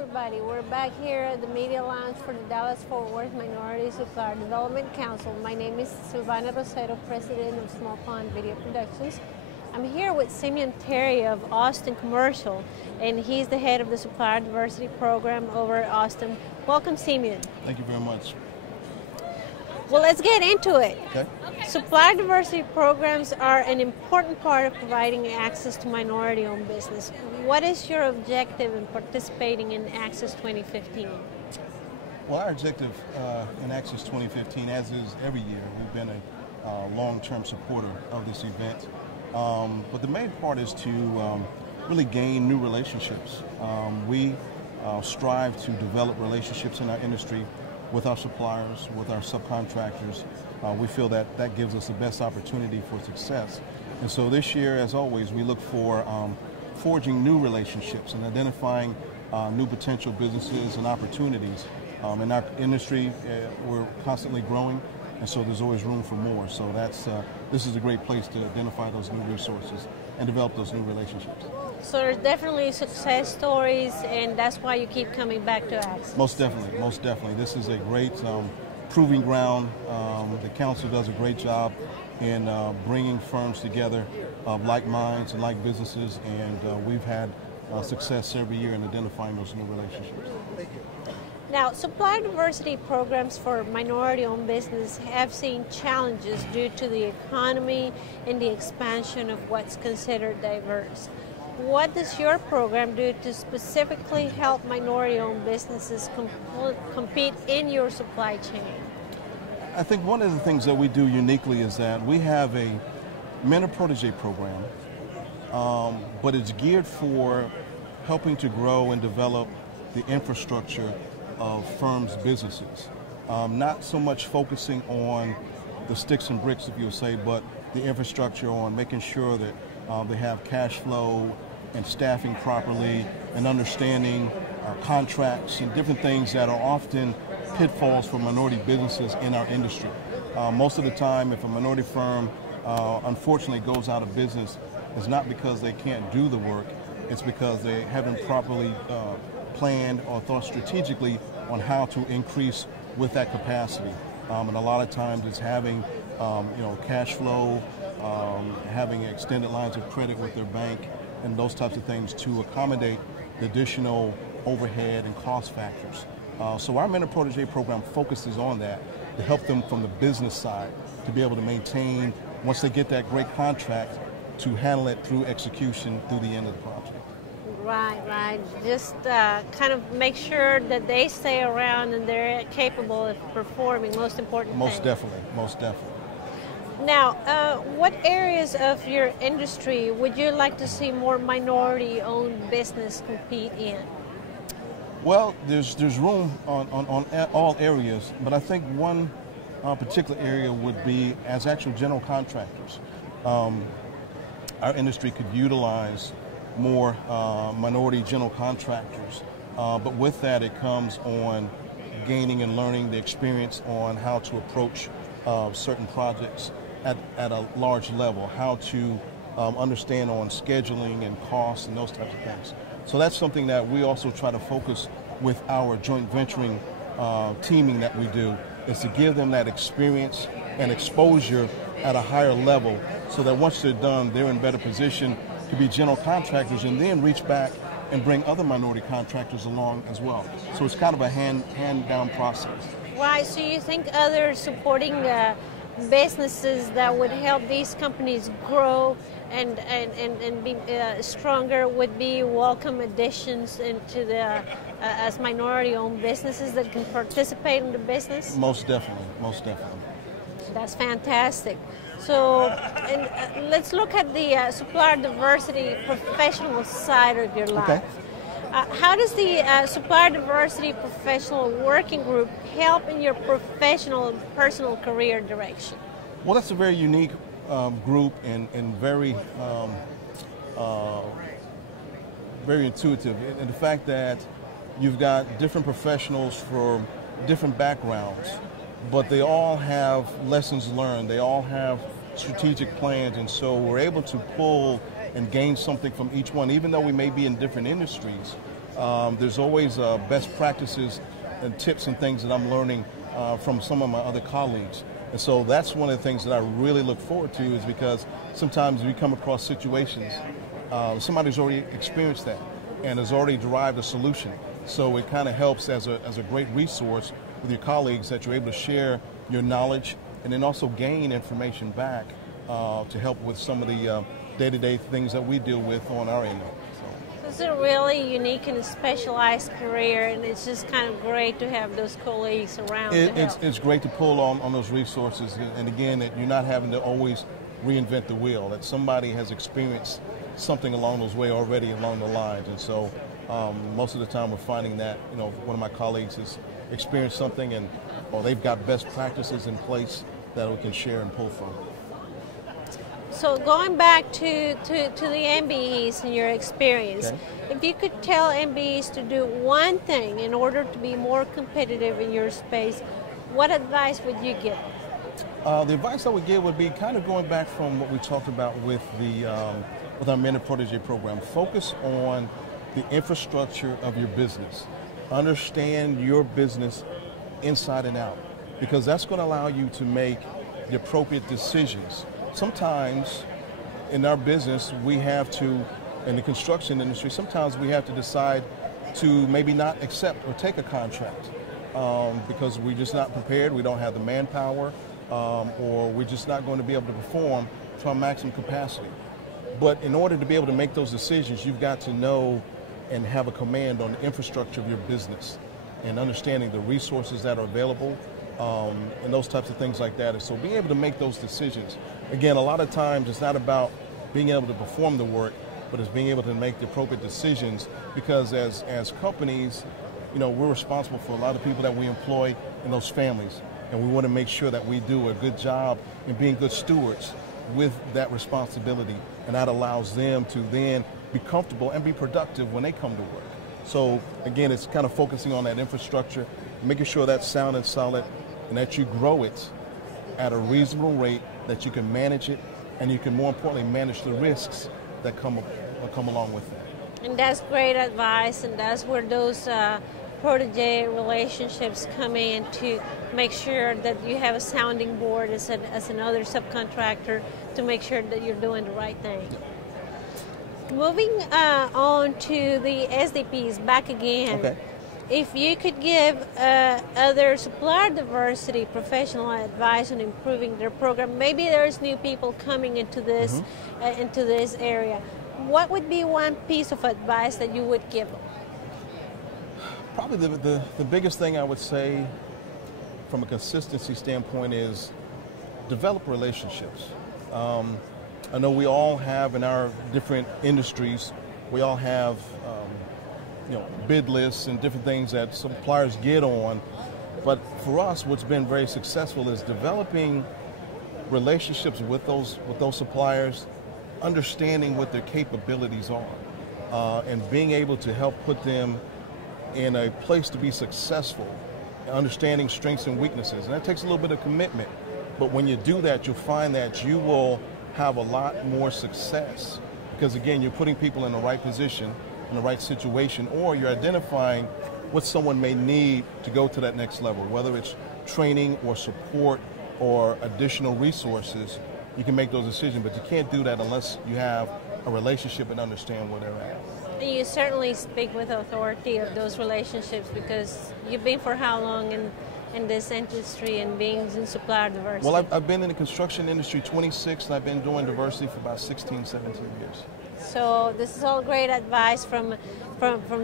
everybody. We're back here at the Media Lounge for the Dallas-Fort Worth Minority Supplier Development Council. My name is Silvana, Rosero, President of Small Pond Video Productions. I'm here with Simeon Terry of Austin Commercial, and he's the head of the Supplier Diversity Program over at Austin. Welcome, Simeon. Thank you very much. Well, let's get into it. Okay. Supplier diversity programs are an important part of providing access to minority-owned business. What is your objective in participating in Access 2015? Well, our objective in Access 2015, as is every year, we've been a long-term supporter of this event. But the main part is to really gain new relationships. We strive to develop relationships in our industry with our suppliers, with our subcontractors. We feel that that gives us the best opportunity for success. And so this year, as always, we look for forging new relationships and identifying new potential businesses and opportunities. In our industry, we're constantly growing, and so there's always room for more. So this is a great place to identify those new resources and develop those new relationships. So there's definitely success stories, and that's why you keep coming back to Access. Most definitely, most definitely. This is a great proving ground. The council does a great job in bringing firms together of like minds and like businesses, and we've had success every year in identifying those new relationships. Now, supplier diversity programs for minority-owned business have seen challenges due to the economy and the expansion of what's considered diverse. What does your program do to specifically help minority-owned businesses compete in your supply chain? I think one of the things that we do uniquely is that we have a mentor-protege program, but it's geared for helping to grow and develop the infrastructure of firms' businesses. Not so much focusing on the sticks and bricks, if you'll say, but the infrastructure on making sure that they have cash flow and staffing properly and understanding contracts and different things that are often pitfalls for minority businesses in our industry. Most of the time, if a minority firm unfortunately goes out of business, it's not because they can't do the work, it's because they haven't properly planned or thought strategically on how to increase with that capacity. And a lot of times it's having cash flow, having extended lines of credit with their bank, and those types of things to accommodate the additional overhead and cost factors. So our Mentor Protege program focuses on that to help them from the business side to be able to maintain, once they get that great contract, to handle it through execution through the end of the project. Right. Just kind of make sure that they stay around and they're capable of performing, most important thing. Most definitely, most definitely. Now, what areas of your industry would you like to see more minority-owned business compete in? Well, there's room on all areas, but I think one particular area would be as actual general contractors. Our industry could utilize more minority general contractors, but with that it comes on gaining and learning the experience on how to approach certain projects at a large level, how to understand on scheduling and costs and those types of things. So that's something that we also try to focus with our joint venturing teaming that we do, is to give them that experience and exposure at a higher level so that once they're done, they're in better position to be general contractors and then reach back and bring other minority contractors along as well. So it's kind of a hand-down process. Right, so you think other supporting businesses that would help these companies grow and be stronger would be welcome additions into the as minority-owned businesses that can participate in the business? Most definitely, most definitely. That's fantastic. So let's look at the supplier diversity professional side of your life. Okay. How does the supplier diversity professional working group help in your professional and personal career direction? Well, that's a very unique group and very very intuitive. And the fact that you've got different professionals from different backgrounds, but they all have lessons learned, they all have strategic plans, and so we're able to pull and gain something from each one, even though we may be in different industries. There's always best practices and tips and things that I'm learning from some of my other colleagues. And so that's one of the things that I really look forward to, is because sometimes we come across situations, somebody's already experienced that and has already derived a solution. So it kind of helps as a great resource with your colleagues, that you're able to share your knowledge and then also gain information back to help with some of the day-to-day things that we deal with on our end. It's a really unique and specialized career, and it's just kind of great to have those colleagues around. It's great to pull on those resources, and again, that you're not having to always reinvent the wheel, that somebody has experienced something along those way already along the lines. And so most of the time we're finding that, one of my colleagues has experienced something, and they've got best practices in place that we can share and pull from. So going back to the MBEs and your experience, okay. If you could tell MBEs to do one thing in order to be more competitive in your space, what advice would you give? The advice I would give would be kind of going back from what we talked about with our Mentor Protege program. Focus on the infrastructure of your business. Understand your business inside and out, because that's going to allow you to make the appropriate decisions. Sometimes in our business, we have to, in the construction industry, sometimes we have to decide to maybe not accept or take a contract because we're just not prepared, we don't have the manpower, or we're just not going to be able to perform to our maximum capacity. But in order to be able to make those decisions, you've got to know and have a command on the infrastructure of your business and understanding the resources that are available and those types of things like that. And so being able to make those decisions, again, a lot of times it's not about being able to perform the work, but it's being able to make the appropriate decisions, because as companies, we're responsible for a lot of people that we employ in those families, and we want to make sure that we do a good job in being good stewards with that responsibility, and that allows them to then be comfortable and be productive when they come to work. So again, it's kind of focusing on that infrastructure, making sure that's sound and solid, and that you grow it at a reasonable rate, that you can manage it, and you can, more importantly, manage the risks that come along with it. And that's great advice, and that's where those protege relationships come in, to make sure that you have a sounding board as another subcontractor to make sure that you're doing the right thing. Moving on to the SDPs, back again. Okay. If you could give other supplier diversity professional advice on improving their program, maybe there's new people coming into this area, what would be one piece of advice that you would give them? Probably the biggest thing I would say from a consistency standpoint is develop relationships. I know we all have, in our different industries, we all have bid lists and different things that suppliers get on. But for us, what's been very successful is developing relationships with those suppliers, understanding what their capabilities are, and being able to help put them in a place to be successful, understanding strengths and weaknesses. And that takes a little bit of commitment. But when you do that, you'll find that you will have a lot more success, because again, you're putting people in the right position, in the right situation, or you're identifying what someone may need to go to that next level, whether it's training or support or additional resources. You can make those decisions, but you can't do that unless you have a relationship and understand where they're at. And you certainly speak with authority of those relationships, because you've been for how long in this industry and being in supplier diversity? Well, I've been in the construction industry 26, and I've been doing diversity for about 16, 17 years. So this is all great advice from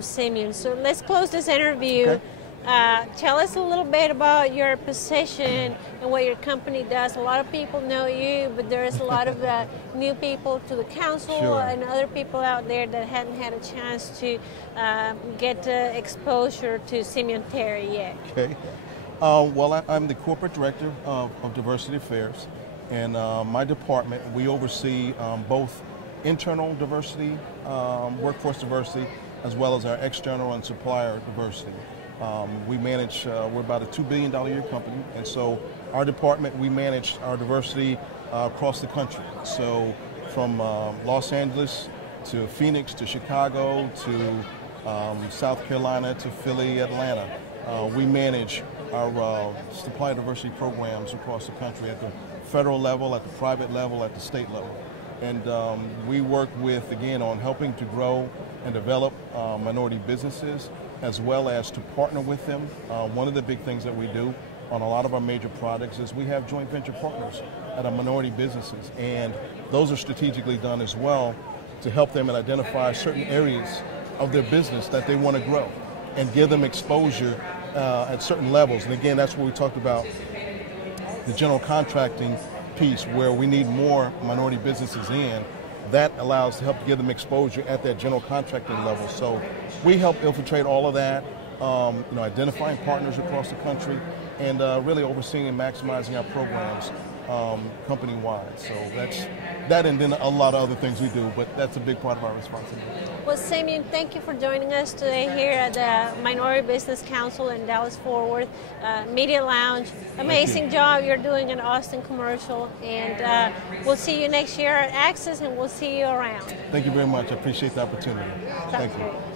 Simeon. So let's close this interview. Okay. Tell us a little bit about your position and what your company does. A lot of people know you, but there's a lot of new people to the council. Sure. And other people out there that hadn't had a chance to get exposure to Simeon Terry yet. Okay. Well, I'm the corporate director of diversity affairs, and my department, we oversee both internal diversity, workforce diversity, as well as our external and supplier diversity. We manage, we're about a $2 billion a year company, and so our department, we manage our diversity across the country. So from Los Angeles to Phoenix to Chicago to South Carolina to Philly, Atlanta. We manage our supplier diversity programs across the country at the federal level, at the private level, at the state level. And we work with, again, on helping to grow and develop minority businesses, as well as to partner with them. One of the big things that we do on a lot of our major products is we have joint venture partners at our minority businesses, and those are strategically done as well to help them and identify certain areas of their business that they want to grow and give them exposure at certain levels. And again, that's what we talked about, the general contracting piece, where we need more minority businesses in. That allows to help give them exposure at that general contracting level. So we help infiltrate all of that, identifying partners across the country, and really overseeing and maximizing our programs company-wide. So that's that, and then a lot of other things we do, but that's a big part of our responsibility. Well, Simeon, thank you for joining us today here at the Minority Business Council in Dallas-Fort Worth Media Lounge. Amazing job you're doing in Austin Commercial, and we'll see you next year at Access, and we'll see you around. Thank you very much. I appreciate the opportunity. Sounds Thank you. great.